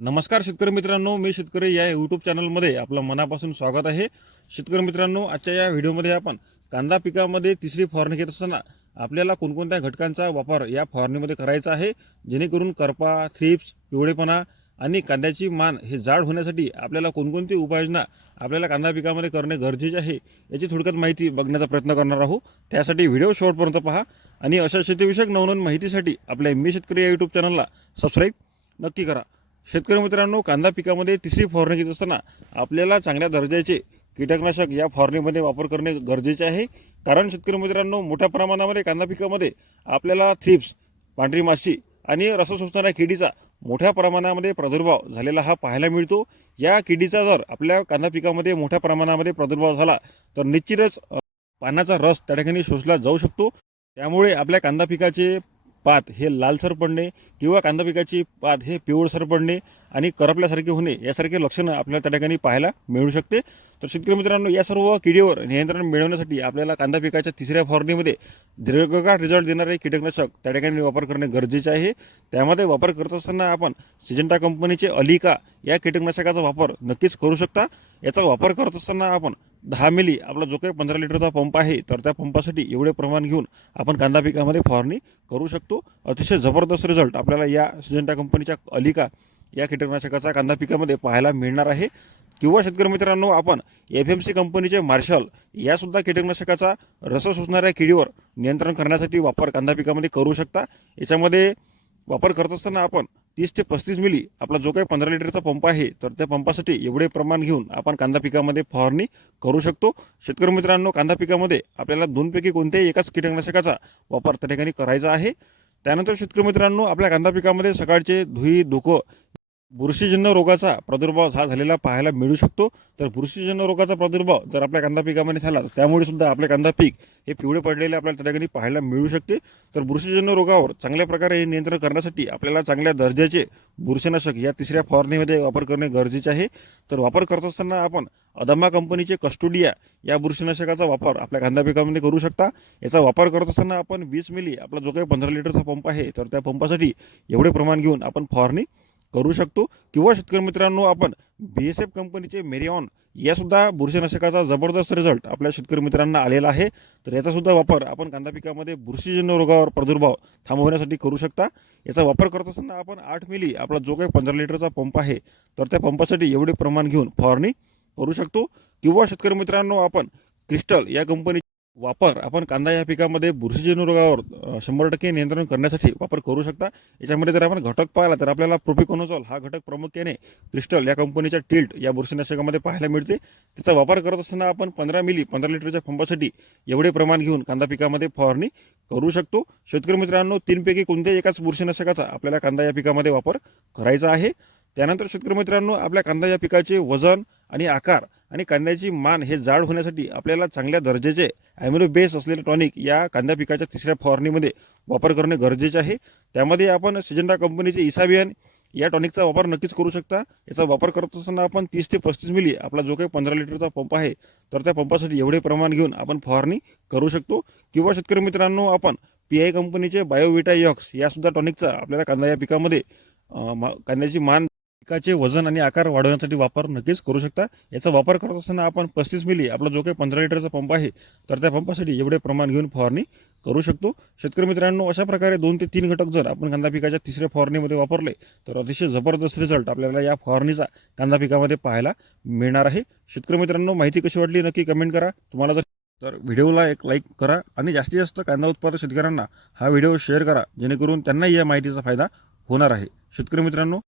नमस्कार शेतकरी मित्रांनो मी शेतकरी या यूट्यूब चॅनलमध्ये आपलं मनापासून स्वागत आहे. शेतकरी मित्रांनो आजच्या या व्हिडिओमध्ये आपण कांदा पिकामध्ये तिसरी फवारणी घेत असताना आपल्याला कोणकोणत्या घटकांचा वापर या फवारणीमध्ये करायचा आहे? जेणेकरून करपा थ्रिप्स पिवळेपणा आणि कांद्याची मान हे जाड होण्यासाठी आपल्याला कोणकोणती उपाययोजना आपल्याला कांदा पिकामध्ये करणे गरजेचे आहे याची थोडक्यात माहिती बघण्याचा प्रयत्न करणार आहोत. त्यासाठी व्हिडिओ शेवटपर्यंत पहा आणि अशा शेतीविषयक नवनवीन माहितीसाठी आपल्या मी शेतकरी या यूट्यूब चॅनलला सबस्क्राईब नक्की करा. शेतकरी मित्रांनो कांदा पिकामध्ये तिसरी फवारणी घेत असताना आपल्याला चांगल्या दर्जाचे कीटकनाशक या फवारणीमध्ये वापर करणे गरजेचे आहे. कारण शेतकरी मित्रांनो मोठ्या प्रमाणामध्ये कांदा पिकामध्ये आपल्याला थ्रिप्स पांढरी माशी आणि रस शोषणाऱ्या किडीचा मोठ्या प्रमाणामध्ये प्रादुर्भाव झालेला हा पाहायला मिळतो. या किडीचा जर आपल्या कांदा पिकामध्ये मोठ्या प्रमाणामध्ये प्रादुर्भाव झाला तर निश्चितच पानाचा रस त्या ठिकाणी शोषला जाऊ शकतो. त्यामुळे आपल्या कांदा पिकाचे पात हे लालसर पडणे किंवा कांदा पिकाची पात हे पिवळसर पडणे आणि करपल्यासारखे होणे यासारखे लक्षणं आपल्याला त्या ठिकाणी पाहायला मिळू शकते. तर शेतकरी मित्रांनो या सर्व किडीवर नियंत्रण मिळवण्यासाठी आपल्याला कांदा पिकाच्या तिसऱ्या फवारणीमध्ये दीर्घकाळ रिझल्ट देणारे कीटकनाशक त्या ठिकाणी वापर करणे गरजेचे आहे. त्यामध्ये वापर करत असताना आपण सिजंटा कंपनीचे अलिका या कीटकनाशकाचा वापर नक्कीच करू शकता. याचा वापर करत असताना आपण दहा मिली आपला जो काही पंधरा लिटरचा पंप आहे तर त्या पंपासाठी एवढे प्रमाण घेऊन आपण कांदा पिकामध्ये फवारणी करू शकतो. अतिशय जबरदस्त रिझल्ट आपल्याला या सिजंटा कंपनीच्या अलिका या कीटकनाशकाचा कांदा पिकामध्ये पाहायला मिळणार आहे. किंवा शेतकरी मित्रांनो आपण एफ एम सी कंपनीचे मार्शल यासुद्धा कीटकनाशकाचा रस सुचणाऱ्या किडीवर नियंत्रण करण्यासाठी वापर कांदा पिकामध्ये करू शकता. याच्यामध्ये वापर करत असताना आपण तीस ते पस्तीस मिली आपला जो काही पंधरा लिटरचा पंप आहे तर त्या पंपासाठी एवढे प्रमाण घेऊन आपण कांदा पिकामध्ये फवारणी करू शकतो. शेतकरी मित्रांनो कांदा पिकामध्ये आपल्याला दोनपैकी कोणत्याही एकाच कीटकनाशकाचा वापर त्या ठिकाणी करायचा आहे. त्यानंतर शेतकरी मित्रांनो आपल्या कांदा पिकामध्ये सकाळचे धुई धुकं बुरशीजन्य रोगाचा प्रादुर्भाव हा झालेला पाहायला मिळू शकतो. तर बुरशीजन्य रोगाचा प्रादुर्भाव जर आपल्या कांदा पिकामध्ये झाला तर त्यामुळे सुद्धा आपले कांदा पीक हे पिवळे पडलेले आपल्याला त्या ठिकाणी पाहायला मिळू शकते. तर बुरशीजन्य रोगावर चांगल्या प्रकारे हे नियंत्रण करण्यासाठी आपल्याला चांगल्या दर्जाचे बुरशीनाशक या तिसऱ्या फवारणीमध्ये वापर करणे गरजेचे आहे. तर वापर करत असताना आपण अदमा कंपनीचे कस्टोडिया या बुरशीनाशकाचा वापर आपल्या कांदा पिकामध्ये करू शकता. याचा वापर करत असताना आपण वीस मिली आपला जो काही पंधरा लिटरचा पंप आहे तर त्या पंपासाठी एवढे प्रमाण घेऊन आपण फवारणी करू शकतो. किंवा शेतकरी मित्रांनो आपण बी एस एफ कंपनीचे मेरिऑन यासुद्धा बुरशीनाशकाचा जबरदस्त रिझल्ट आपल्या शेतकरी मित्रांना आलेला आहे. तर याचासुद्धा वापर आपण कांदा पिकामध्ये बुरशीजन्य रोगावर प्रादुर्भाव थांबवण्यासाठी करू शकता. याचा वापर करत असताना आपण आठ मिली आपला जो काही पंधरा लिटरचा पंप आहे तर त्या पंपासाठी एवढे प्रमाण घेऊन फवारणी करू शकतो. किंवा शेतकरी मित्रांनो आपण क्रिस्टल या कंपनी वापर आपण कांदा या पिकामध्ये बुरशीजन्य रोगावर शंभर टक्के नियंत्रण करण्यासाठी वापर करू शकता. याच्यामध्ये जर आपण घटक पाहिला तर आपल्याला प्रोपिकोनोझॉल हा घटक प्रामुख्याने क्रिस्टल या कंपनीच्या टिल्ट या बुरशीनाशकामध्ये पाहायला मिळते. त्याचा वापर करत असताना आपण पंधरा मिली पंधरा लिटरच्या पंपासाठी एवढे प्रमाण घेऊन कांदा पिकामध्ये फवारणी करू शकतो. शेतकरी मित्रांनो तीनपैकी कोणत्याही एकाच बुरशीनाशकाचा आपल्याला कांदा या पिकामध्ये वापर करायचा आहे. त्यानंतर शेतकरी मित्रांनो आपल्या कांदा या पिकाचे वजन आणि आकार आणि कांद्याची मान हे जाड होण्यासाठी आपल्याला चांगल्या दर्जाचे ॲम्युनो बेस असलेले टॉनिक या कांदा पिकाच्या तिसऱ्या फवारणीमध्ये वापर करणे गरजेचे आहे. त्यामध्ये आपण सिजंडा कंपनीचे इसाबियन या टॉनिकचा वापर नक्कीच करू शकता. याचा वापर करत असताना आपण तीस ते पस्तीस मिली आपला जो काही पंधरा लिटरचा पंप आहे तर त्या पंपासाठी एवढे प्रमाण घेऊन आपण फवारणी करू शकतो. किंवा शेतकरी मित्रांनो आपण पी आय कंपनीचे बायोविटा यॉक्स यासुद्धा टॉनिकचा आपल्याला कांदा या पिकामध्ये मा- कांद्याची मान पिकाचे वजन आणि आकार वाढवण्यासाठी वापर नक्कीच करू शकता. याचा वापर करत असताना आपण पस्तीस मिली आपला जो काही पंधरा लिटरचा पंप आहे तर त्या पंपासाठी एवढे प्रमाण घेऊन फवारणी करू शकतो. शेतकरी मित्रांनो अशा प्रकारे दोन ते तीन घटक जर आपण कांदा पिकाच्या तिसऱ्या फवारणीमध्ये वापरले तर अतिशय जबरदस्त रिझल्ट आपल्याला या फवारणीचा कांदा पिकामध्ये पाहायला मिळणार आहे. शेतकरी मित्रांनो माहिती कशी वाटली नक्की कमेंट करा. तुम्हाला जर तर व्हिडिओला एक लाईक करा आणि जास्तीत जास्त कांदा उत्पादक शेतकऱ्यांना हा व्हिडिओ शेअर करा जेणेकरून त्यांनाही या माहितीचा फायदा होणार आहे. शेतकरी मित्रांनो